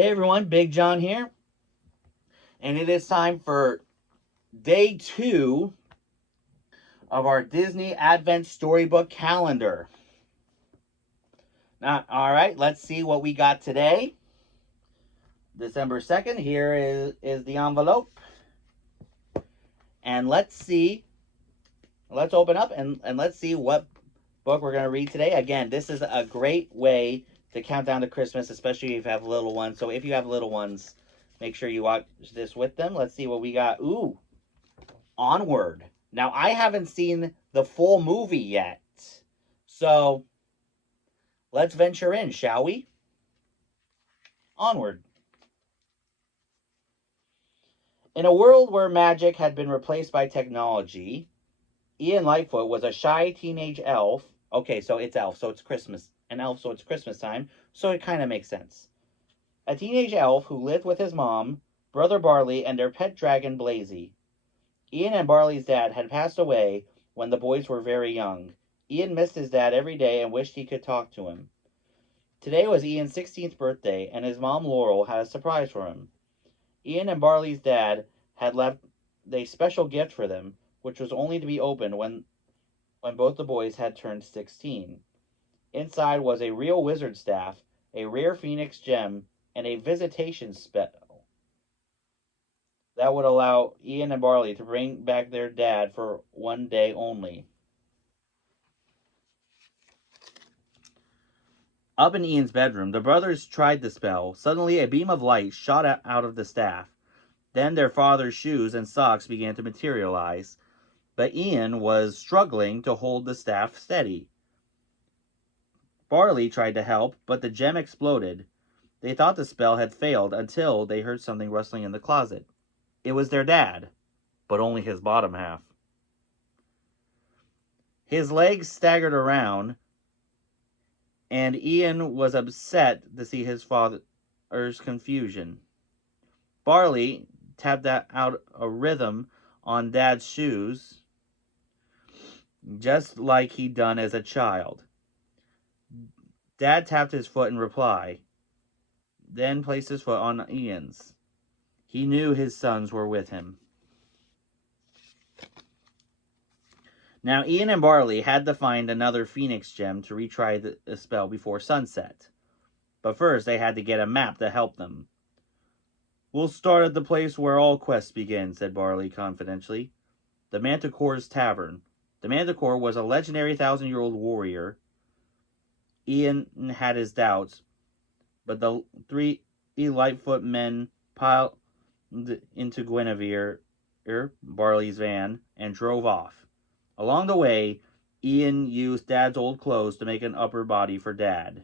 Hey everyone, Big John here, and it is time for day 2 of our Disney Advent Storybook calendar. Now, all right, let's see what we got today. December 2nd, here is the envelope. And let's open up and let's see what book we're going to read today. Again, this is a great way to count down to Christmas, especially if you have little ones. So if you have little ones, make sure you watch this with them. Let's see what we got. Ooh, Onward. Now, I haven't seen the full movie yet. So, let's venture in, shall we? Onward. In a world where magic had been replaced by technology, Ian Lightfoot was a shy teenage elf. Okay, so it's elf, so it's Christmas. An elf, so it's Christmas time. So it kind of makes sense. A teenage elf who lived with his mom, brother Barley, and their pet dragon Blazy. Ian and Barley's dad had passed away when the boys were very young. Ian missed his dad every day and wished he could talk to him. Today was Ian's 16th birthday, and his mom Laurel had a surprise for him. Ian and Barley's dad had left a special gift for them, which was only to be opened when both the boys had turned 16. Inside was a real wizard staff, a rare phoenix gem, and a visitation spell that would allow Ian and Barley to bring back their dad for one day only. Up in Ian's bedroom, the brothers tried the spell. Suddenly, a beam of light shot out of the staff. Then their father's shoes and socks began to materialize, but Ian was struggling to hold the staff steady. Barley tried to help, but the gem exploded. They thought the spell had failed until they heard something rustling in the closet. It was their dad, but only his bottom half. His legs staggered around, and Ian was upset to see his father's confusion. Barley tapped out a rhythm on Dad's shoes, just like he'd done as a child. Dad tapped his foot in reply, then placed his foot on Ian's. He knew his sons were with him. Now, Ian and Barley had to find another phoenix gem to retry the spell before sunset. But first, they had to get a map to help them. "We'll start at the place where all quests begin," said Barley confidently. The Manticore's Tavern. The Manticore was a legendary 1,000-year-old warrior. Ian had his doubts, but the 3 Lightfoot men piled into Guinevere, Barley's van, and drove off. Along the way, Ian used Dad's old clothes to make an upper body for Dad.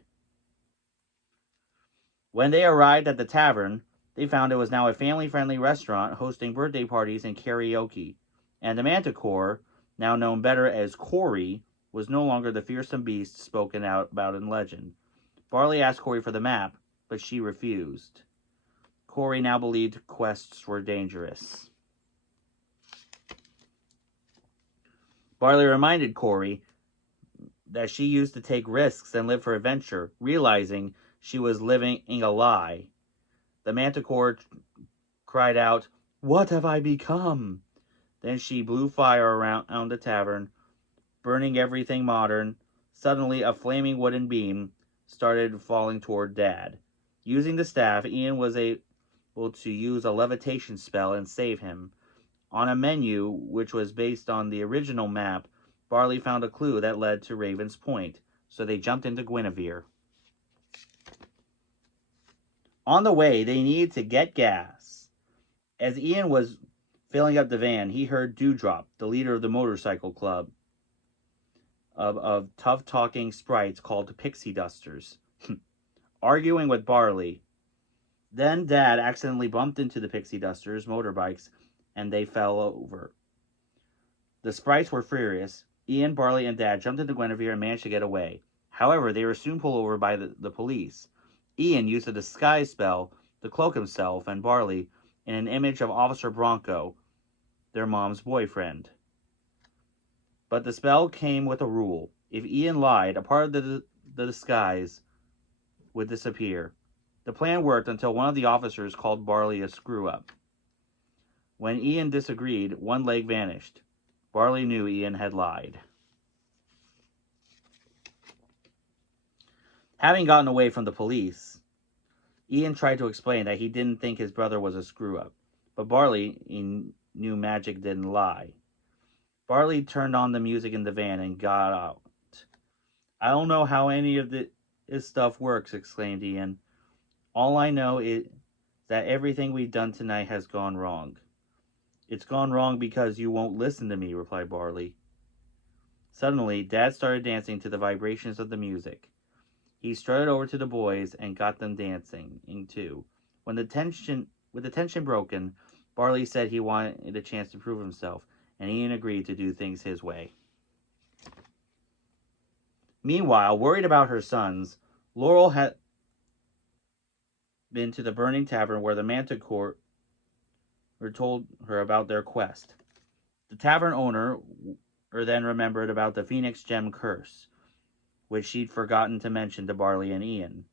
When they arrived at the tavern, they found it was now a family-friendly restaurant hosting birthday parties and karaoke. And the Manticore, now known better as Corey, was no longer the fearsome beast spoken out about in legend. Barley asked Corey for the map, but she refused. Corey now believed quests were dangerous. Barley reminded Corey that she used to take risks and live for adventure, realizing she was living a lie. The Manticore cried out, "What have I become?" Then she blew fire around the tavern, burning everything modern. Suddenly, a flaming wooden beam started falling toward Dad. Using the staff, Ian was able to use a levitation spell and save him. On a menu, which was based on the original map, Barley found a clue that led to Raven's Point, so they jumped into Guinevere. On the way, they needed to get gas. As Ian was filling up the van, he heard Dewdrop, the leader of the motorcycle club of tough-talking sprites called Pixie Dusters, arguing with Barley. Then Dad accidentally bumped into the Pixie Dusters' motorbikes, and they fell over. The sprites were furious. Ian, Barley, and Dad jumped into Guinevere and managed to get away. However, they were soon pulled over by the police. Ian used a disguise spell to cloak himself and Barley in an image of Officer Bronco, their mom's boyfriend. But the spell came with a rule. If Ian lied, a part of the disguise would disappear. The plan worked until one of the officers called Barley a screw-up. When Ian disagreed, one leg vanished. Barley knew Ian had lied. Having gotten away from the police, Ian tried to explain that he didn't think his brother was a screw-up, but Barley knew magic didn't lie. Barley turned on the music in the van and got out. I don't know how any of this stuff works, exclaimed Ian. All I know is that everything we've done tonight has gone wrong. It's gone wrong because you won't listen to me, replied Barley. Suddenly, Dad started dancing to the vibrations of the music. He strutted over to the boys and got them dancing too. With the tension broken, Barley said he wanted a chance to prove himself, and Ian agreed to do things his way. Meanwhile, worried about her sons, Laurel had been to the burning tavern where the Manticore told her about their quest. The tavern owner then remembered about the Phoenix Gem curse, which she'd forgotten to mention to Barley and Ian.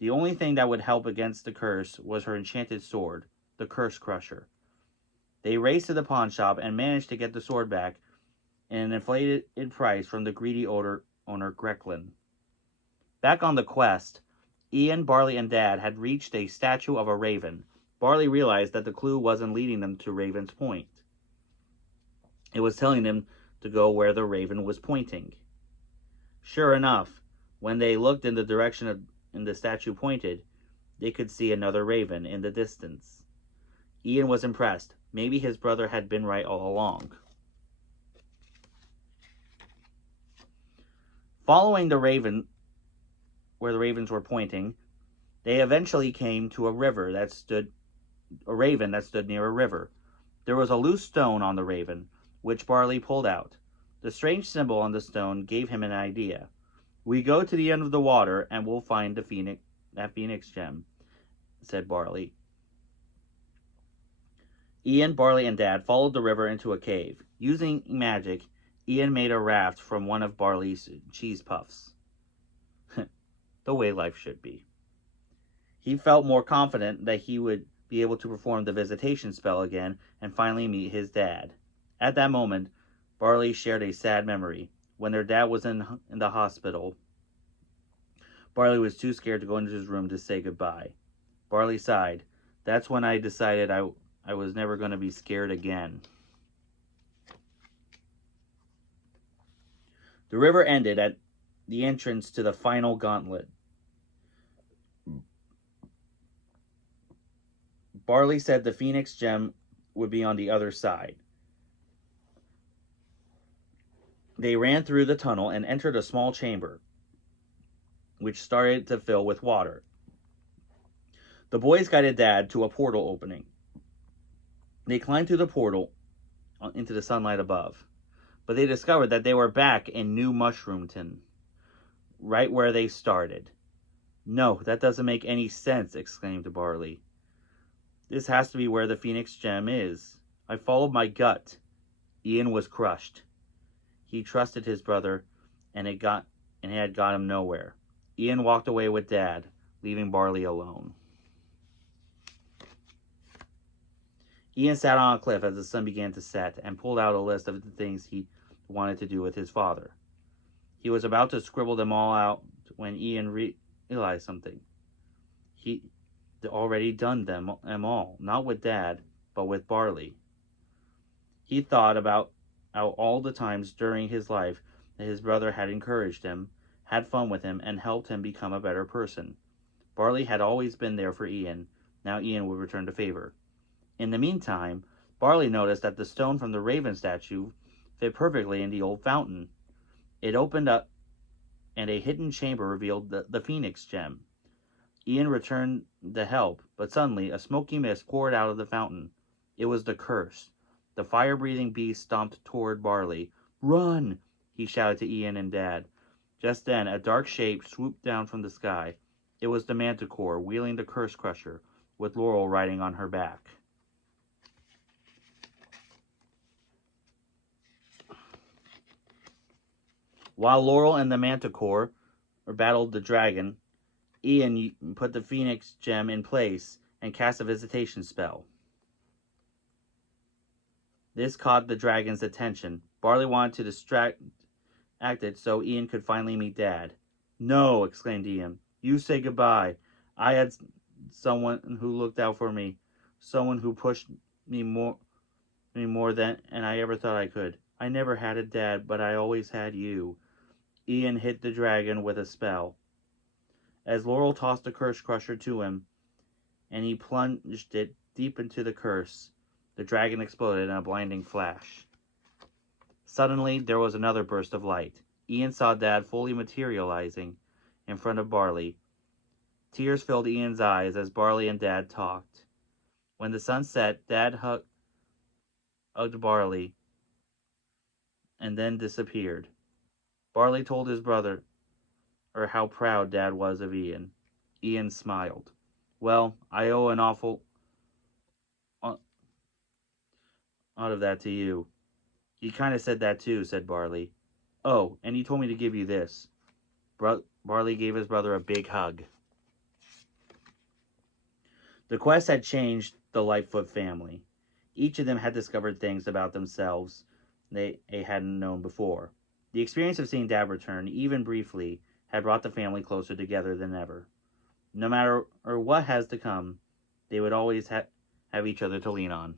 The only thing that would help against the curse was her enchanted sword, the Curse Crusher. They raced to the pawn shop and managed to get the sword back in an inflated price from the greedy owner Grecklin. Back on the quest, Ian, Barley, and Dad had reached a statue of a raven. Barley realized that the clue wasn't leading them to Raven's Point. It was telling them to go where the raven was pointing. Sure enough, when they looked in the direction the statue pointed, they could see another raven in the distance. Ian was impressed. Maybe his brother had been right all along. Following the raven, where the ravens were pointing, they eventually came to a raven that stood near a river. There was a loose stone on the raven, which Barley pulled out. The strange symbol on the stone gave him an idea. We go to the end of the water and we'll find that Phoenix gem, said Barley. Ian, Barley, and Dad followed the river into a cave. Using magic, Ian made a raft from one of Barley's cheese puffs. The way life should be. He felt more confident that he would be able to perform the visitation spell again and finally meet his dad. At that moment, Barley shared a sad memory. When their dad was in the hospital, Barley was too scared to go into his room to say goodbye. Barley sighed. That's when I decided I was never going to be scared again. The river ended at the entrance to the final gauntlet. Barley said the Phoenix gem would be on the other side. They ran through the tunnel and entered a small chamber, which started to fill with water. The boys guided Dad to a portal opening. They climbed through the portal into the sunlight above, but they discovered that they were back in New Mushroomton, right where they started. No, that doesn't make any sense, exclaimed Barley. This has to be where the Phoenix gem is. I followed my gut. Ian was crushed. He trusted his brother, and it had got him nowhere. Ian walked away with Dad, leaving Barley alone. Ian sat on a cliff as the sun began to set and pulled out a list of the things he wanted to do with his father. He was about to scribble them all out when Ian realized something. He'd already done them all, not with Dad, but with Barley. He thought about all the times during his life that his brother had encouraged him, had fun with him, and helped him become a better person. Barley had always been there for Ian. Now Ian would return the favor. In the meantime, Barley noticed that the stone from the raven statue fit perfectly in the old fountain. It opened up, and a hidden chamber revealed the Phoenix gem. Ian returned the help, but suddenly a smoky mist poured out of the fountain. It was the curse. The fire-breathing beast stomped toward Barley. Run! He shouted to Ian and Dad. Just then, a dark shape swooped down from the sky. It was the Manticore, wielding the Curse Crusher, with Laurel riding on her back. While Laurel and the Manticore battled the dragon, Ian put the Phoenix gem in place and cast a visitation spell. This caught the dragon's attention. Barley wanted to distract it so Ian could finally meet Dad. No, exclaimed Ian. You say goodbye. I had someone who looked out for me, someone who pushed me more than I ever thought I could. I never had a dad, but I always had you. Ian hit the dragon with a spell. As Laurel tossed the curse crusher to him, and he plunged it deep into the curse, the dragon exploded in a blinding flash. Suddenly, there was another burst of light. Ian saw Dad fully materializing in front of Barley. Tears filled Ian's eyes as Barley and Dad talked. When the sun set, Dad hugged Barley and then disappeared. Barley told his brother how proud Dad was of Ian. Ian smiled. Well, I owe an awful lot of that to you. He kind of said that too, said Barley. Oh, and he told me to give you this. Barley gave his brother a big hug. The quest had changed the Lightfoot family. Each of them had discovered things about themselves they hadn't known before. The experience of seeing Dad return, even briefly, had brought the family closer together than ever. No matter what has to come, they would always have each other to lean on.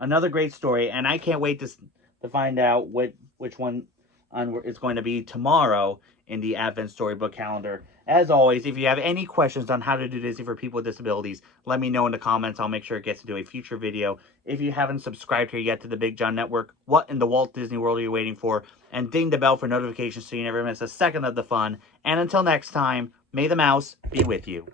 Another great story, and I can't wait to find out which one it's going to be tomorrow in the Advent Storybook calendar. As always, if you have any questions on how to do Disney for people with disabilities, let me know in the comments. I'll make sure it gets into a future video. If you haven't subscribed here yet to the Big John Network, what in the Walt Disney World are you waiting for? And ding the bell for notifications so you never miss a second of the fun. And until next time, may the mouse be with you.